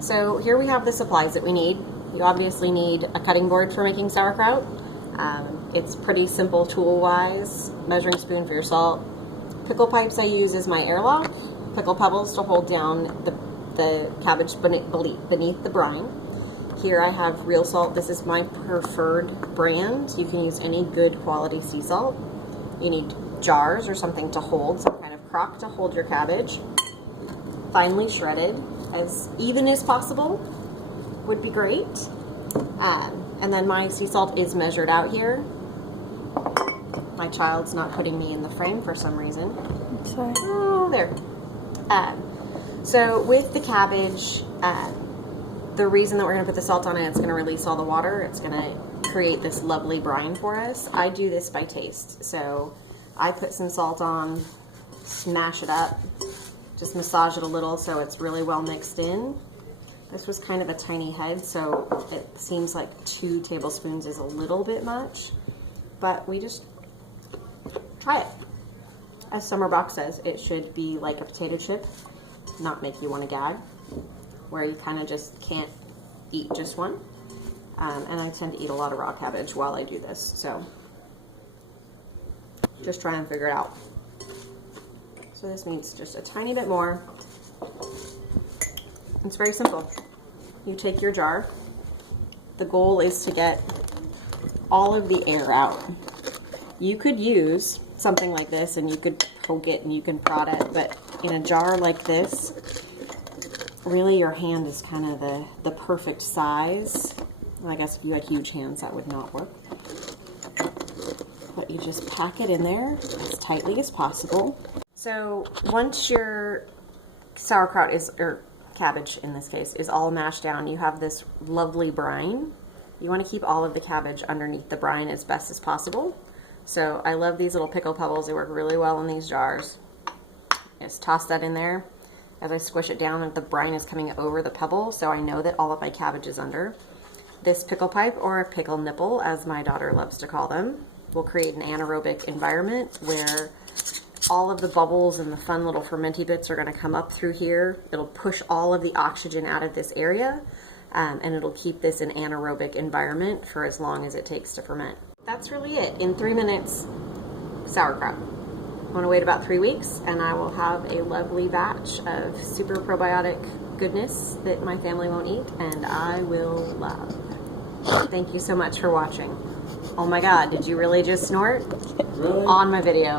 So here we have the supplies that we need. You obviously need a cutting board for making sauerkraut. It's pretty simple tool-wise. Measuring spoon for your salt. Pickle pipes I use as my airlock. Pickle pebbles to hold down the cabbage beneath the brine. Here I have real salt. This is my preferred brand. You can use any good quality sea salt. You need jars or something to hold, some kind of crock to hold your cabbage. Finely shredded, as even as possible would be great. And then my sea salt is measured out here. My child's not putting me in the frame for some reason. Sorry. Oh, there. So with the cabbage, the reason that we're going to put the salt on it, it's going to release all the water. It's going to create this lovely brine for us. I do this by taste. So I put some salt on, smash it up, just massage it a little so it's really well mixed in. This was kind of a tiny head, so it seems like 2 tablespoons is a little bit much, but we just try it. As Summer Box says, it should be like a potato chip, not make you want to gag, where you kind of just can't eat just one. And I tend to eat a lot of raw cabbage while I do this, so just try and figure it out. So this needs just a tiny bit more. It's very simple. You take your jar. The goal is to get all of the air out. You could use something like this and you could poke it and you can prod it, but in a jar like this, really your hand is kind of the perfect size. Well, I guess if you had huge hands, that would not work. But you just pack it in there as tightly as possible. So once your sauerkraut is, or cabbage in this case, is all mashed down, you have this lovely brine. You want to keep all of the cabbage underneath the brine as best as possible. So I love these little pickle pebbles. They work really well in these jars. Just toss that in there. As I squish it down, the brine is coming over the pebble, so I know that all of my cabbage is under. This pickle pipe, or a pickle nipple, as my daughter loves to call them, will create an anaerobic environment where all of the bubbles and the fun little fermenty bits are going to come up through here. It'll push all of the oxygen out of this area, and it'll keep this an anaerobic environment for as long as it takes to ferment. That's really it. In 3 minutes, sauerkraut. I'm going to wait about 3 weeks, and I will have a lovely batch of super probiotic goodness that my family won't eat, and I will love. Thank you so much for watching. Oh my God, did you really just snort? Really? On my video.